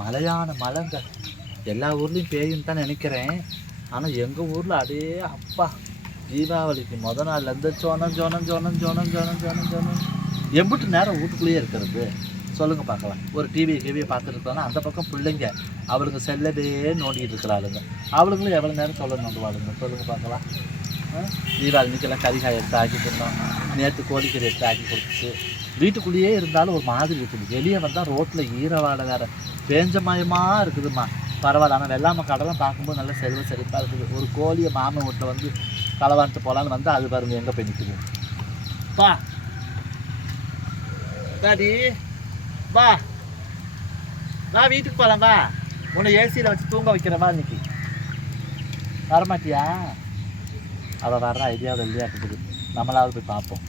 மழையான மழைங்க. எல்லா ஊர்லேயும் பெய்யுன்னு தான் நினைக்கிறேன். ஆனால் எங்கள் ஊரில் அதே அப்பா தீபாவளிக்கு நாள்லேருந்து ஜோனம் ஜோனம் ஜோனம் ஜோனம் ஜோனம் ஜோனம் ஜோனம் எம்பிட்டு நேரம் வீட்டுக்குள்ளேயே இருக்கிறது சொல்லுங்கள் பார்க்கலாம். ஒரு டிவியை பார்த்துட்டு இருக்காங்கன்னா அந்த பக்கம் பிள்ளைங்க அவளுங்க செல்லவே நோண்டிகிட்டு இருக்கிறாளுங்க. அவளுங்களும் எவ்வளோ நேரம் சொல்ல நோண்டுவாளுங்க சொல்லுங்கள் பார்க்கலாம். தீபாவளி இன்னைக்கெல்லாம் கறிகாய் எடுத்து ஆக்கி கொடுத்தோம். நேற்று கோழிக்கறி எடுத்து ஆக்கி கொடுத்துச்சு. வீட்டுக்குள்ளேயே இருந்தாலும் ஒரு மாதிரி இருக்குது. வெளியே வந்தால் ரோட்டில் ஈரவாடை வேறு பேஞ்சமயமாக இருக்குதுமா. பரவாயில்ல. ஆனால் வெள்ளாமை கடலாம் பார்க்கும்போது நல்லா செழிப்பாக இருக்குது. ஒரு கோழியை மாமன் வீட்டில் வந்து களவான்ட்டு போகலான்னு வந்து அது பாருங்க எங்கே போய் நிற்குது. பா டாடி வா வா வீட்டுக்கு போகலாம். வா உன்னை ஏசியில் வச்சு தூங்க வைக்கிறவா இன்னைக்கு வரமாட்டியா? அவள் வர்ற ஐடியாவில் இல்லையா இருக்குது. நம்மளாவது போய் பார்ப்போம்.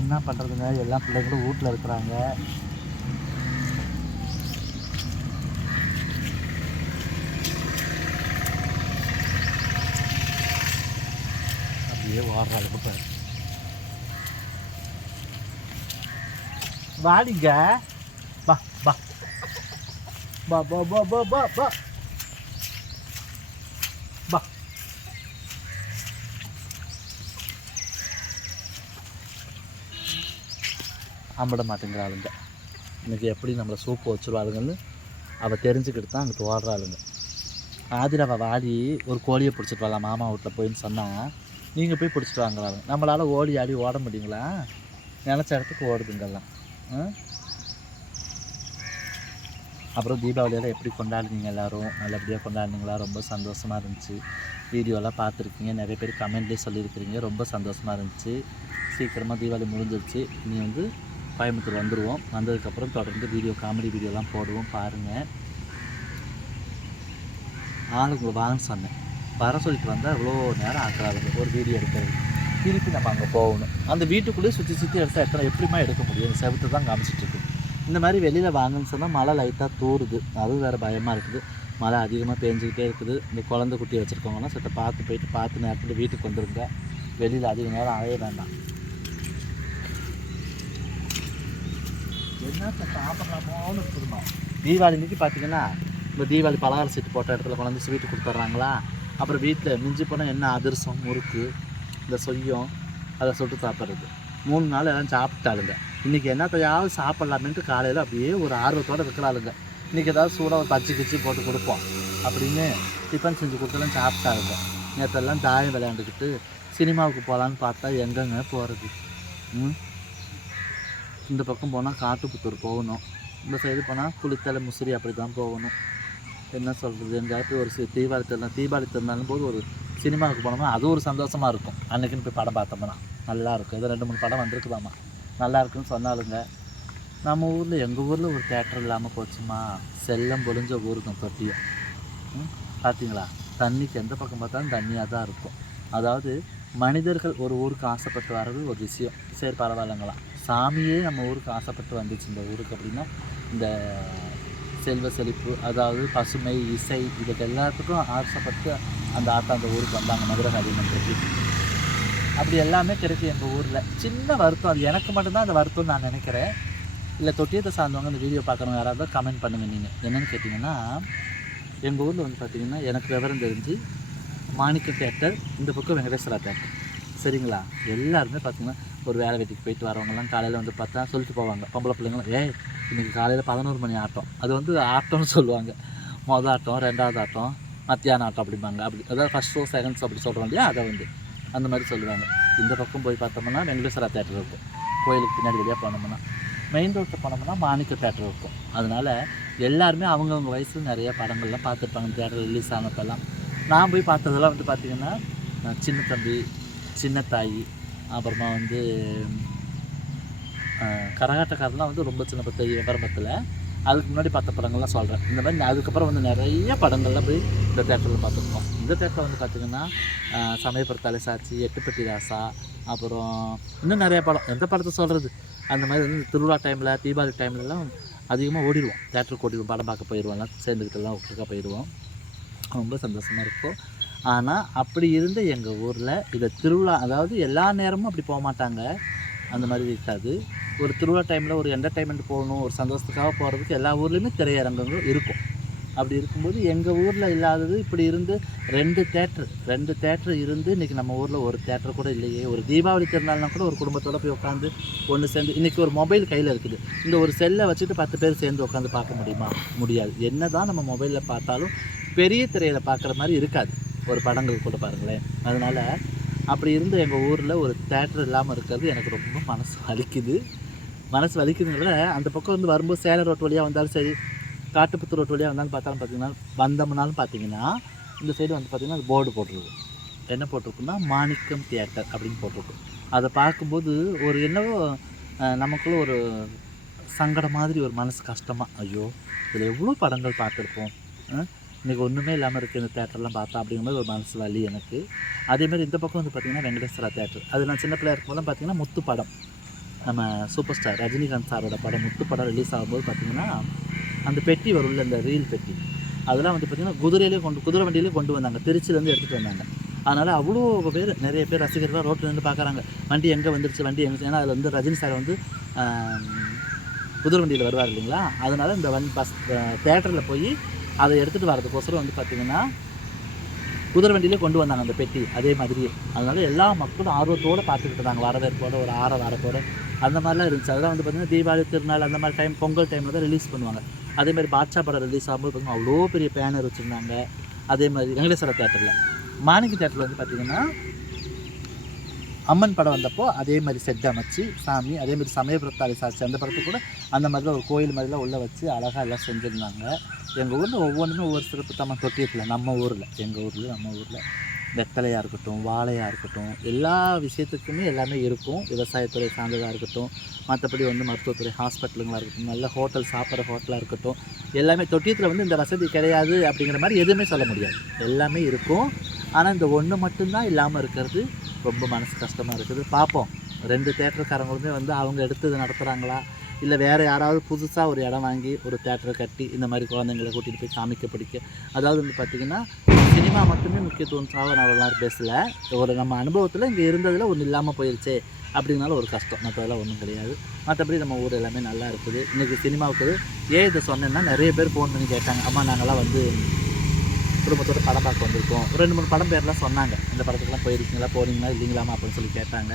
என்ன பண்ணுறதுங்க, எல்லா பிள்ளைங்களும் வீட்டில் இருக்கிறாங்க. அப்படியே ஓடுற அளவுக்கு பாரு. வாடிங்க பா பா பா பா பா பா பா பா பா. அம்பிட மாட்டேங்கிறாளுங்க. இன்றைக்கி எப்படி நம்மளை சூப்பு வச்சுருவாளுங்கன்னு அவள் தெரிஞ்சுக்கிட்டு தான் அங்கிட்டு ஓடுறாளுங்க. ஆதிராவை வாடி ஒரு கோழியை பிடிச்சிட்டு வரலாம் மாமா வீட்டில் போயின்னு சொன்னால் நீங்கள் போய் பிடிச்சிட்டு வாங்கலாங்க. நம்மளால் ஓடி ஆடி ஓட முடியுங்களா? நினச்ச இடத்துக்கு ஓடுதுங்கெல்லாம். அப்புறம் தீபாவளியெல்லாம் எப்படி கொண்டாடுனீங்க? எல்லோரும் நல்லபடியாக கொண்டாடுனீங்களா? ரொம்ப சந்தோஷமாக இருந்துச்சு. வீடியோலாம் பார்த்துருக்கீங்க, நிறைய பேர் கமெண்ட்லேயே சொல்லியிருக்கிறீங்க. ரொம்ப சந்தோஷமாக இருந்துச்சு. சீக்கிரமாக தீபாவளி முடிஞ்சிருச்சு. இனி வந்து கோயம்புத்தூர் வந்துடுவோம். வந்ததுக்கப்புறம் தொடர்ந்து காமெடி வீடியோலாம் போடுவோம் பாருங்கள். ஆளுங்களை வாங்க சொன்னேன், வர சொல்லிட்டு வந்தால் இவ்வளோ நேரம் ஆக்குறாங்க ஒரு வீடியோ எடுக்கிறது. திருப்பி நம்ம அங்கே போகணும். அந்த வீட்டுக்குள்ளேயே சுற்றி எடுத்தால் எப்படிமா எடுக்க முடியும்? அந்த செவத்தை தான் காமிச்சிட்ருக்கு. இந்த மாதிரி வெளியில் வாங்கன்னு சொன்னால் மழை லைட்டாக தூருது. அதுவும் வேறு பயமாக இருக்குது. மழை அதிகமாக பேஞ்சிக்கிட்டே இருக்குது. இந்த குழந்தை குட்டியை வச்சுருக்கவங்கலாம் சட்ட பார்த்து நேரத்தில் வீட்டுக்கு வந்துடுங்க. வெளியில் அதிக நேரம் அழைய வேண்டாம். என்னத்தை சாப்பிட்லாமோன்னு இருக்குதுமா. தீபாவளி இன்னைக்கு பார்த்தீங்கன்னா இந்த தீபாவளி பலகார சீட்டு போட்ட இடத்துல கொண்டாந்து ஸ்வீட்டு கொடுத்துட்றாங்களா. அப்புறம் வீட்டில் மிஞ்சி போனால் என்ன அதிரசம், முறுக்கு, இந்த சொய்யம் அதை சுட்டு சாப்பிட்றது. 3 நாள் எல்லாம் சாப்பிட்டாளுங்க. இன்றைக்கி என்னத்தையாவது சாப்பிட்லாமேன்ட்டு காலையில் அப்படியே ஒரு ஆர்வத்தோடு இருக்கிறாளுங்க. இன்றைக்கி ஏதாவது சூடாக ஒரு பச்சி கிச்சி போட்டு கொடுப்போம் அப்படின்னு டிஃபன் செஞ்சு கொடுத்தெல்லாம் சாப்பிட்டாளுங்க. நேற்றெல்லாம் தாயம் விளையாண்டுக்கிட்டு சினிமாவுக்கு போகலான்னு பார்த்தா எங்கெங்க போகிறது? இந்த பக்கம் போனால் காட்டுப்புத்தூர் போகணும். இந்த சைடு போனால் குளித்தலை முசிறி அப்படி தான் போகணும். என்ன சொல்கிறது, எங்கேயாவது ஒரு தீபாவளி திருநாளும் போது ஒரு சினிமாவுக்கு போனோம்னா அது ஒரு சந்தோஷமாக இருக்கும். அன்றைக்கின்னு போய் படம் பார்த்தோம்னா நல்லாயிருக்கும். இது 2-3 படம் வந்திருக்குதாம்மா, நல்லா இருக்குன்னு சொன்னாலுங்க. நம்ம ஊரில் எங்கள் ஊரில் ஒரு தேட்டர் இல்லாமல் போச்சுமா. செல்லம் பொழிஞ்ச ஊருக்கு தொட்டியும் பார்த்தீங்களா? தண்ணிக்கு எந்த பக்கம் பார்த்தாலும் தண்ணியாக தான் இருக்கும். அதாவது மனிதர்கள் ஒரு ஊருக்கு ஆசைப்பட்டு வர்றது ஒரு விஷயம், சரி பரவாயில்லைங்களா. சாமியே நம்ம ஊருக்கு ஆசைப்பட்டு வந்துச்சு இந்த ஊருக்கு அப்படின்னா இந்த செல்வ செழிப்பு, அதாவது பசுமை, இசை, இதுக்கு எல்லாத்துக்கும் ஆசைப்பட்டு அந்த அந்த ஊருக்கு வந்தாங்க. மதுரை காளியம்மன் தொட்டி அப்படி எல்லாமே கிடைக்கும் எங்கள் ஊரில். சின்ன வருத்தம், அது எனக்கு மட்டும்தான் அந்த வருத்தம்னு நான் நினைக்கிறேன். இல்லை தொட்டியத்தை சார்ந்தவங்க இந்த வீடியோ பார்க்குறவங்க யாராவது கமெண்ட் பண்ணுங்கள். நீங்கள் என்னென்னு கேட்டிங்கன்னா, எங்கள் ஊரில் வந்து பார்த்திங்கன்னா எனக்கு விவரம் தெரிஞ்சு மாணிக்க தேட்டர், இந்த பக்கம் வெங்கடேஸ்வரா தேட்டர், சரிங்களா? எல்லாருமே பார்த்திங்கன்னா ஒரு வேலை வெட்டிக்கு போயிட்டு வரவங்கலாம் காலையில் வந்து பார்த்தா சொல்லிட்டு போவாங்க. பொம்பளை பிள்ளைங்களும் இன்றைக்கி காலையில் 11 மணி ஆட்டம், அது வந்து ஆட்டம்னு சொல்லுவாங்க. மொதல் ஆட்டம், 2வது ஆட்டம், மத்தியான ஆட்டம் அப்படிம்பாங்க. அப்படி அதாவது ஃபஸ்ட் ஷோ செகண்ட் ஷோ அப்படி சொல்கிறோம் இல்லையா, அதை வந்து அந்த மாதிரி சொல்லுவாங்க. இந்த பக்கம் போய் பார்த்தோம்னா வெங்கடேஸ்வரா தேட்டர் இருக்கும். கோயிலுக்கு பின்னாடி வழியாக போனோம்னா மெயின் ரோட்டில் போனோம்னா மாணிக்க தேட்டர் இருக்கும். அதனால் எல்லாருமே அவங்கவுங்க வயசில் நிறைய படங்கள்லாம் பார்த்துருப்பாங்க. தேட்டர் ரிலீஸ் ஆனப்பெல்லாம் நான் போய் பார்த்ததெல்லாம் வந்து பார்த்திங்கன்னா சின்ன தம்பி, சின்ன தாய், அப்புறமா வந்து கரகாட்டக்காரெலாம் வந்து ரொம்ப சின்ன பத்த விவரம்பத்தில் அதுக்கு முன்னாடி பார்த்த படங்கள்லாம் சொல்கிறேன். இந்த மாதிரி அதுக்கப்புறம் வந்து நிறைய படங்கள்லாம் போய் இந்த தேட்டரில் பார்த்துருக்கோம். இந்த தேட்டரில் வந்து பார்த்திங்கன்னா சமயபுர தலைசாட்சி, எட்டுப்பட்டி ராசா, அப்புறம் இன்னும் நிறைய படம். எந்த படத்தை சொல்கிறது, அந்த மாதிரி வந்து திருவிழா டைமில், தீபாவளி டைம்லலாம் அதிகமாக ஓடிடுவோம். தேட்டருக்கு ஓடிடுவோம், படம் பார்க்க போயிடுவோம். எல்லாம் சேர்ந்துக்கிட்டெல்லாம் ஒட்டுக்கா போயிடுவோம். ரொம்ப சந்தோஷமாக இருக்கும். ஆனால் அப்படி இருந்த எங்கள் ஊரில் இதை திருவிழா, அதாவது எல்லா நேரமும் அப்படி போக மாட்டாங்க. அந்த மாதிரி இருக்காது. ஒரு திருவிழா டைமில் ஒரு என்டர்டைன்மெண்ட் போகணும், ஒரு சந்தோஷத்துக்காக போகிறதுக்கு எல்லா ஊர்லேயுமே திரையரங்கங்கள் இருக்கும். அப்படி இருக்கும்போது எங்கள் ஊரில் இல்லாதது இப்படி இருந்து 2 தேட்ரு இருந்து இன்றைக்கி நம்ம ஊரில் ஒரு தேட்டர் கூட இல்லையே. ஒரு தீபாவளி திருநாள்னா கூட ஒரு குடும்பத்தோடு போய் உட்காந்து ஒன்று சேர்ந்து, இன்றைக்கி ஒரு மொபைல் கையில் இருக்குது, இந்த ஒரு செல்லை வச்சுட்டு 10 பேர் சேர்ந்து உட்காந்து பார்க்க முடியுமா? முடியாது. என்ன தான் நம்ம மொபைலில் பார்த்தாலும் பெரிய திரையில் பார்க்குற மாதிரி இருக்காது ஒரு படங்கள் கூட பாருங்களேன். அதனால் அப்படி இருந்து எங்கள் ஊரில் ஒரு தேட்டர் இல்லாமல் இருக்கிறது எனக்கு ரொம்ப மனசு வலிக்குதுங்கள. அந்த பக்கம் வந்து வரும்போது சேலம் ரோட்டு வழியாக வந்தாலும் சரி, காட்டுப்புத்தூர் ரோட்டு வழியாக வந்தாலும் வந்தோம்னாலும் பார்த்தீங்கன்னா இந்த சைடு வந்து பார்த்திங்கன்னா அது போர்டு போட்டிருக்கும். என்ன போட்டிருக்குன்னா மாணிக்கம் தியேட்டர் அப்படின்னு போட்டிருக்கும். அதை பார்க்கும்போது ஒரு என்னவோ நமக்குள்ள ஒரு சங்கடம் மாதிரி, ஒரு மனசு கஷ்டமாக, ஐயோ இதில் எவ்வளோ படங்கள் பார்த்துருப்போம், இன்றைக்கி ஒன்றுமே இல்லாமல் இருக்குது இந்த தேட்டர்லாம் பார்த்தா அப்படிங்கும்போது ஒரு மனசு வலி எனக்கு. அதேமாதிரி இந்த பக்கம் வந்து பார்த்திங்கன்னா வெங்கடேஸ்வரா தேட்டர், அது நான் சின்ன பிள்ளையா இருக்கும்போது பார்த்திங்கன்னா முத்து படம், நம்ம சூப்பர் ஸ்டார் ரஜினிகாந்த் சாரோட படம் முத்து படம் ரிலீஸ் ஆகும்போது பார்த்திங்கன்னா அந்த பெட்டி வரும்ல, இந்த ரீல் பெட்டி, அதெல்லாம் வந்து பார்த்திங்கன்னா குதிரை வண்டியிலே கொண்டு வந்தாங்க, திருச்சியிலேருந்து எடுத்துகிட்டு வந்தாங்க. அதனால் அவ்வளோ பேர், நிறைய பேர் ரசிகர்கள் ரோட்டில் நின்று பார்க்குறாங்க, வண்டி எங்கே வந்துருச்சு, வண்டி எங்கே. ஏன்னா அதில் வந்து ரஜினி சார் வந்து குதிரை வண்டியில் வருவார் இல்லைங்களா. அதனால் இந்த தேட்டரில் போய் அதை எடுத்துகிட்டு வரதுக்கோசரம் வந்து பார்த்திங்கன்னா குதிரை வண்டியிலே கொண்டு வந்தாங்க அந்த பெட்டி அதே மாதிரியே. அதனால் எல்லா மக்களும் ஆர்வத்தோடு பார்த்துக்கிட்டு இருந்தாங்க, வரவேற்போடு ஒரு வரத்தோடு அந்த மாதிரிலாம் இருந்துச்சு. அதெல்லாம் வந்து பார்த்திங்கன்னா தீபாவளி திருநாள் அந்த மாதிரி டைம், பொங்கல் டைமில் தான் ரிலீஸ் பண்ணுவாங்க. அதேமாதிரி பாட்ஷா படம் ரிலீஸ் ஆகும்போது பார்த்திங்கன்னா அவ்வளோ பெரிய பேனர் வச்சுருந்தாங்க. அதே மாதிரி வெங்கடேஸ்வர தேட்டரில், மாணிக்க தேட்டரில் வந்து பார்த்திங்கன்னா அம்மன் படம் வந்தப்போ அதே மாதிரி செட் அமைச்சு சாமி, அதேமாதிரி சமயபுரத்தாளி சாட்சி அந்த படத்துக்கு கூட அந்த மாதிரிலாம் ஒரு கோயில் மாதிரிலாம் உள்ளே வச்சு அழகாக எல்லாம் செஞ்சுருந்தாங்க. எங்கள் ஊரில் ஒவ்வொன்றுமே ஒவ்வொரு சிறப்பு தான் தொட்டியத்தில். நம்ம ஊரில் வெத்தலையாக இருக்கட்டும், வாழையாக இருக்கட்டும், எல்லா விஷயத்துக்குமே எல்லாமே இருக்கும். விவசாயத்துறை சார்ந்ததாக இருக்கட்டும், மற்றபடி வந்து மருத்துவத்துறை, ஹாஸ்பிட்டலுங்களாக இருக்கட்டும், நல்ல ஹோட்டல், சாப்பிட்ற ஹோட்டலாக இருக்கட்டும், எல்லாமே தொட்டியத்தில் வந்து இந்த வசதி கிடையாது அப்படிங்கிற மாதிரி எதுவுமே சொல்ல முடியாது, எல்லாமே இருக்கும். ஆனால் இந்த ஒன்று மட்டும்தான் இல்லாமல் இருக்கிறது ரொம்ப மனசு கஷ்டமாக இருக்குது. பார்ப்போம் 2 தேட்டருக்காரங்களுமே வந்து அவங்க எடுத்து இதை நடத்துகிறாங்களா, இல்லை வேறு யாராவது புதுசாக ஒரு இடம் வாங்கி ஒரு தேட்டரை கட்டி இந்த மாதிரி குழந்தைங்களை கூட்டிகிட்டு போய் காமிக்க பிடிக்க. அதாவது வந்து பார்த்திங்கன்னா சினிமா மட்டுமே முக்கியத்துவம் நான் அவ்வளோ பேசலை, ஒரு நம்ம அனுபவத்தில் இங்கே இருந்ததில் ஒன்று இல்லாமல் போயிடுச்சே அப்படின்னாலும் ஒரு கஷ்டம், மற்றதெல்லாம் ஒன்றும் கிடையாது. மற்றபடி நம்ம ஊர் எல்லாமே நல்லா இருக்குது. இன்றைக்கி சினிமாவுக்கு ஏன் இதை சொன்னேன்னா நிறைய பேர் ஃபோன் பண்ணி கேட்டாங்க, அம்மா நாங்கள்லாம் வந்து குடும்பத்தோட படம் பார்க்க வந்திருக்கோம், 2-3 படம் பேர்லாம் சொன்னாங்க, இந்த படத்துக்குலாம் போயிருக்கீங்களா, போனீங்களா இல்லைங்களாமா அப்படின்னு சொல்லி கேட்டாங்க.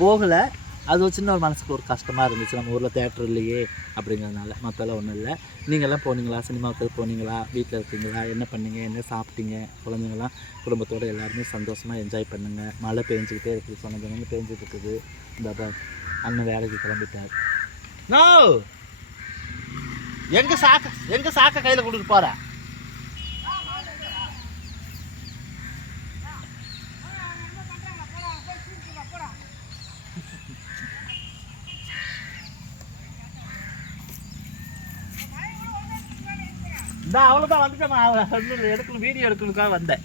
போகலை, அது ஒரு சின்ன ஒரு மனசுக்கு ஒரு கஷ்டமாக இருந்துச்சு, நம்ம ஊரில் தேட்டர் இல்லையே அப்படிங்கிறதுனால. மற்றெல்லாம் ஒன்றும் இல்லை. நீங்கள்லாம் போனீங்களா, சினிமாவுக்கு போனீங்களா, வீட்டில் இருக்கீங்களா, என்ன பண்ணீங்க, என்ன சாப்பிட்டீங்க, குழந்தைங்களாம் குடும்பத்தோடு எல்லாருமே சந்தோஷமாக என்ஜாய் பண்ணுங்கள். மழை பெஞ்சிக்கிட்டே இருக்குது, சொன்னது பெஞ்சிட்டு இருக்குது. இந்த அண்ணன் வேலைக்கு கிளம்பிட்டார். நோ எங்கே சாக்க கையில் கொடுத்து போகிறேன். இந்த அவ்வளோதான் வந்துட்டேன், எடுக்கணும், வீடியோ எடுக்கணுக்காக வந்தேன்.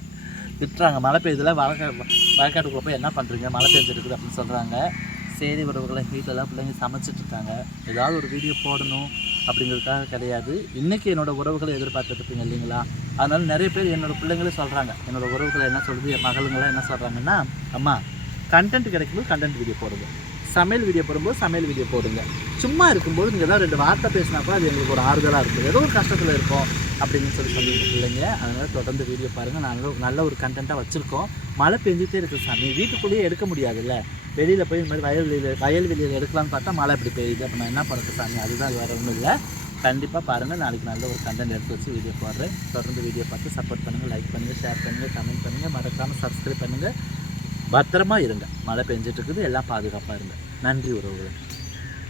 திட்டுறாங்க, மழை பெய்யுதுல, வழக்காட்டுக்குள்ள போய் என்ன பண்ணுறீங்க, மழை பெய்ஞ்சிருக்குது அப்படின்னு சொல்கிறாங்க. சரி உறவுகளை, வீட்டிலலாம் பிள்ளைங்க சமைச்சிட்ருக்காங்க, ஏதாவது ஒரு வீடியோ போடணும் அப்படிங்கிறதுக்காக கிடையாது. இன்றைக்கி என்னோடய உறவுகளை எதிர்பார்த்துட்ருப்பீங்க இல்லைங்களா. அதனால் நிறைய பேர் என்னோடய பிள்ளைங்களே சொல்கிறாங்க, என்னோடய உறவுகளை என்ன சொல்கிறது, என் மகளுங்களாம் என்ன சொல்கிறாங்கன்னா, அம்மா கண்டென்ட் கிடைக்கும்போது கண்டென்ட் வீடியோ போடுங்க, சமையல் வீடியோ போடும்போது சமையல் வீடியோ போடுங்க, சும்மா இருக்கும்போது நீங்கள் ஏதாவது 2 வார்த்தை பேசினாப்போ அது எங்களுக்கு ஒரு ஆறுதலாக இருக்குது, ஏதோ ஒரு கஷ்டத்தில் இருக்கும் அப்படின்னு சொல்லி பிள்ளைங்க. அதனால் தொடர்ந்து வீடியோ பாருங்கள். நல்ல ஒரு கண்டென்ட்டாக வச்சுருக்கோம். மழை பெஞ்சிட்டே இருக்குது சாமி, வீட்டுக்குள்ளேயே எடுக்க முடியாதுல்ல, வெளியில் போய் இந்த மாதிரி வயல்வெளியில் எடுக்கலான்னு பார்த்தா மழை இப்படி பெய்யுது, அப்போ நான் என்ன பண்ணுறது சாமி, அதுதான் வேறு ஒன்றும் இல்லை. கண்டிப்பாக பாருங்கள், நாளைக்கு நல்ல ஒரு கண்டென்ட் எடுத்து வச்சு வீடியோ போடுறேன். தொடர்ந்து வீடியோ பார்த்து சப்போர்ட் பண்ணுங்கள், லைக் பண்ணுங்கள், ஷேர் பண்ணுங்கள், கமெண்ட் பண்ணுங்கள், மறக்காமல் சப்ஸ்கிரைப் பண்ணுங்கள். பத்திரமா இருங்க, மழை பெஞ்சிட்டு இருக்குது, எல்லாம் பாதுகாப்பாக இருங்க. நன்றி உறவுகளே.